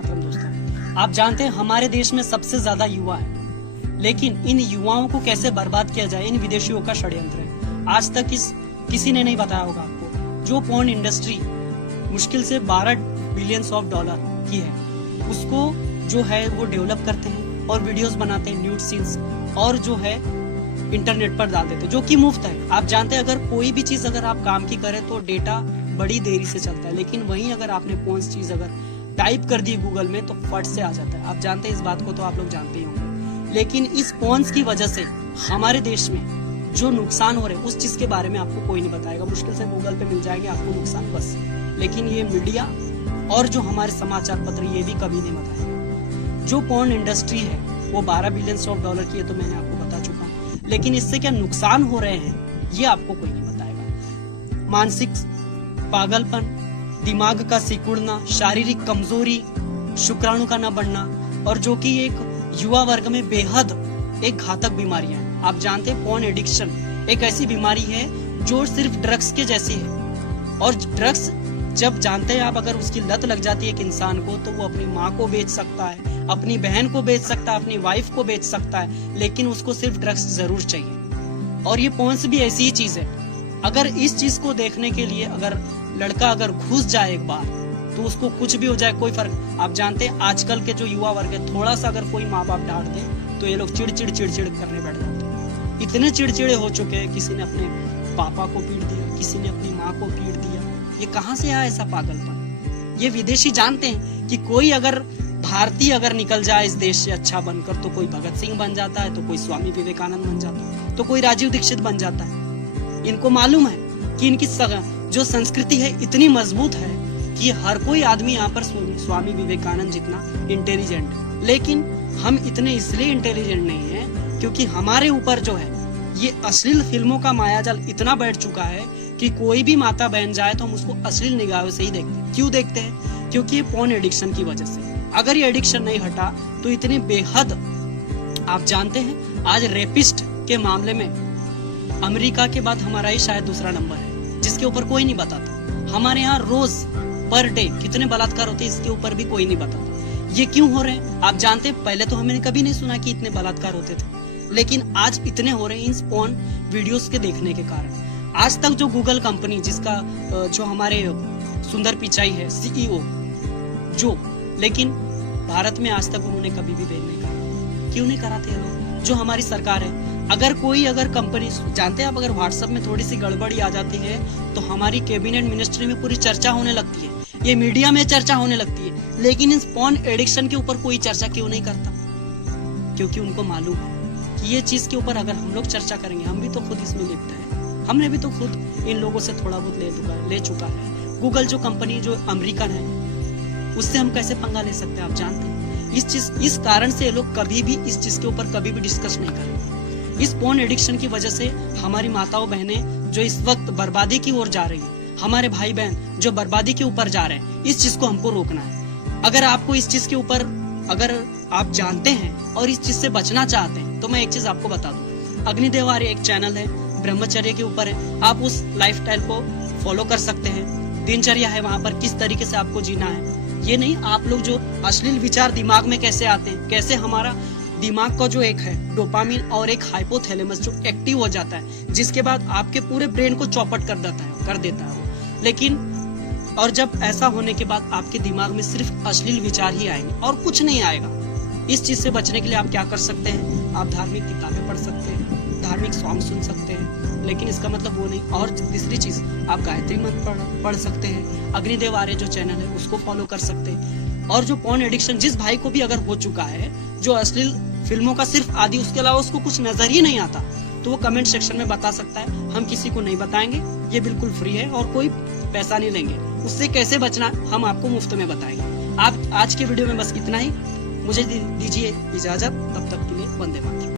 दोस्तों, आप जानते हैं हमारे देश में सबसे ज्यादा युवा है, लेकिन इन युवाओं को कैसे बर्बाद किया जाए इन विदेशियों का षड्यंत्र है। आज तक किसी ने नहीं बताया होगा आपको। जो पोर्न इंडस्ट्री मुश्किल से 12 बिलियंस ऑफ डॉलर की है, उसको जो है वो डेवलप करते हैं और वीडियोस बनाते हैं, न्यूड सीन्स, और जो है इंटरनेट पर डाल देते हैं, जो कि मुफ्त है। आप जानते हैं अगर कोई भी चीज अगर आप काम की करें तो डेटा बड़ी देरी से चलता है, लेकिन वहीं अगर आपने कौन सी चीज अगर टाइप कर दी गूगल में तो फट से आ जाता है। आप जानते हैं इस बात को, तो आप लोग जानते ही होंगे। लेकिन इस पॉन्स की वजह से हमारे देश में जो नुकसान हो रहे हैं उस चीज के बारे में आपको कोई नहीं बताएगा। मुश्किल से गूगल पे मिल जाएंगे आपको नुकसान बस, लेकिन ये मीडिया और जो हमारे समाचार पत्र ये भी कभी नहीं बताएगा। जो पॉर्न इंडस्ट्री है वो 12 बिलियन ऑफ डॉलर की है, तो मैंने आपको बता चुका हूँ, लेकिन इससे क्या नुकसान हो रहे हैं ये आपको कोई नहीं बताएगा। मानसिक पागलपन, दिमाग का सिकुड़ना, शारीरिक कमजोरी, शुक्राणु का न बढ़ना, और जो कि एक युवा वर्ग में बेहद एक घातक बीमारी है। आप जानते हैं पॉर्न एडिक्शन एक ऐसी बीमारी है जो सिर्फ ड्रग्स के जैसी है, और ड्रग्स जब जानते हैं आप, अगर उसकी लत लग जाती है एक इंसान को तो वो अपनी माँ को बेच सकता है, अपनी बहन को बेच सकता है, अपनी वाइफ को बेच सकता है, लेकिन उसको सिर्फ ड्रग्स जरूर चाहिए। और ये पॉर्न्स भी ऐसी ही चीज है। अगर इस चीज को देखने के लिए अगर लड़का अगर घुस जाए एक बार तो उसको कुछ भी हो जाए कोई फर्क। आप जानते हैं आजकल के जो युवा वर्ग है, थोड़ा सा अगर कोई माँ बाप डांट दे तो ये लोग चिड़चिड़ करने बैठ जाते हैं। इतने चिड़चिड़े हो चुके हैं, किसी ने अपने पापा को पीट दिया, किसी ने अपनी माँ को पीट दिया। ये कहाँ से आया ऐसा पागलपन? ये विदेशी जानते हैं कि कोई अगर भारतीय अगर निकल जाए इस देश से अच्छा बनकर तो कोई भगत सिंह बन जाता है, तो कोई स्वामी विवेकानंद बन जाता है, तो कोई राजीव दीक्षित बन जाता है। इनको मालूम है कि इनकी जो संस्कृति है इतनी मजबूत है कि हर कोई आदमी यहाँ पर स्वामी विवेकानंद जितना इंटेलिजेंट है। लेकिन हम इतने इसलिए इंटेलिजेंट नहीं है क्योंकि हमारे ऊपर जो है ये अश्लील फिल्मों का मायाजाल इतना बैठ चुका है कि कोई भी माता बहन जाए तो हम उसको अश्लील निगाहों से ही देखते हैं। क्यों देखते हैं? क्योंकि ये पॉर्न एडिक्शन की वजह से। अगर ये एडिक्शन नहीं हटा तो इतने बेहद, आप जानते हैं आज रेपिस्ट के मामले में अमेरिका के बाद हमारा ही शायद दूसरा नंबर है, जिसके ऊपर कोई नहीं बताता। हमारे यहाँ रोज पर डे कितने बलात्कार होते हैं इसके ऊपर भी कोई नहीं बताता। ये क्यों हो रहे हैं? आप जानते हैं पहले तो हमने कभी नहीं सुना कि इतने बलात्कार होते थे, लेकिन आज इतने हो रहे हैं इन पॉर्न वीडियोस के देखने के कारण। आज तक जो गूगल कंपनी जिसका जो हमारे सुंदर पिचाई है CEO जो, लेकिन भारत में आज तक उन्होंने कभी भी बैन नहीं करा। क्यों नहीं कराते हैं लोग? जो हमारी सरकार है, अगर कंपनी, जानते हैं आप, अगर व्हाट्सएप में थोड़ी सी गड़बड़ी आ जाती है तो हमारी कैबिनेट मिनिस्ट्री में पूरी चर्चा होने लगती है, ये मीडिया में चर्चा होने लगती है, लेकिन इस पॉर्न एडिक्शन के ऊपर कोई चर्चा क्यों नहीं करता? क्योंकि उनको मालूम है कि ये चीज के ऊपर अगर हम लोग चर्चा करेंगे, हम भी तो खुद इसमें लिप्त है, हमने भी तो खुद इन लोगों से थोड़ा बहुत ले चुका है। गूगल जो कंपनी जो अमेरिकन है उससे हम कैसे पंगा ले सकते हैं? आप जानते हैं इस कारण से ये लोग कभी भी इस चीज के ऊपर कभी भी डिस्कस नहीं करेंगे। इस पॉर्न एडिक्शन की वजह से हमारी माताओं बहनें जो इस वक्त बर्बादी की ओर जा रही है, हमारे भाई बहन जो बर्बादी के ऊपर जा रहे हैं, इस चीज को हमको रोकना है। अगर आपको इस चीज के ऊपर अगर आप जानते हैं और इस चीज से बचना चाहते हैं तो मैं एक चीज आपको बता दूं, अग्निदेव आर्य एक चैनल है, ब्रह्मचर्य के ऊपर है, आप उस लाइफस्टाइल को फॉलो कर सकते हैं। दिनचर्या है वहां पर, किस तरीके से आपको जीना है। ये नहीं आप लोग जो अश्लील विचार दिमाग में कैसे आते हैं, कैसे हमारा दिमाग का जो एक है डोपामिन और एक हाइपोथैलेमस जो एक्टिव हो जाता है, जिसके बाद आपके पूरे ब्रेन को चौपट कर देता है वो। लेकिन और जब ऐसा होने के बाद आपके दिमाग में सिर्फ अश्लील विचार ही आएंगे और कुछ नहीं आएगा। इस चीज से बचने के लिए आप क्या कर सकते हैं? आप धार्मिक किताबें पढ़ सकते हैं, धार्मिक सॉन्ग सुन सकते हैं, लेकिन इसका मतलब वो नहीं। और तीसरी चीज, आप गायत्री मंत्र पढ़ सकते हैं, अग्निदेव आर्य जो चैनल है उसको फॉलो कर सकते हैं। और जो पॉर्न एडिक्शन जिस भाई को भी अगर हो चुका है, जो अश्लील फिल्मों का सिर्फ आदि, उसके अलावा उसको कुछ नजर ही नहीं आता, तो वो कमेंट सेक्शन में बता सकता है। हम किसी को नहीं बताएंगे, ये बिल्कुल फ्री है और कोई पैसा नहीं लेंगे। उससे कैसे बचना हम आपको मुफ्त में बताएंगे। आप आज के वीडियो में बस इतना ही, मुझे दीजिए इजाजत, तब तक के लिए वंदे मातरम।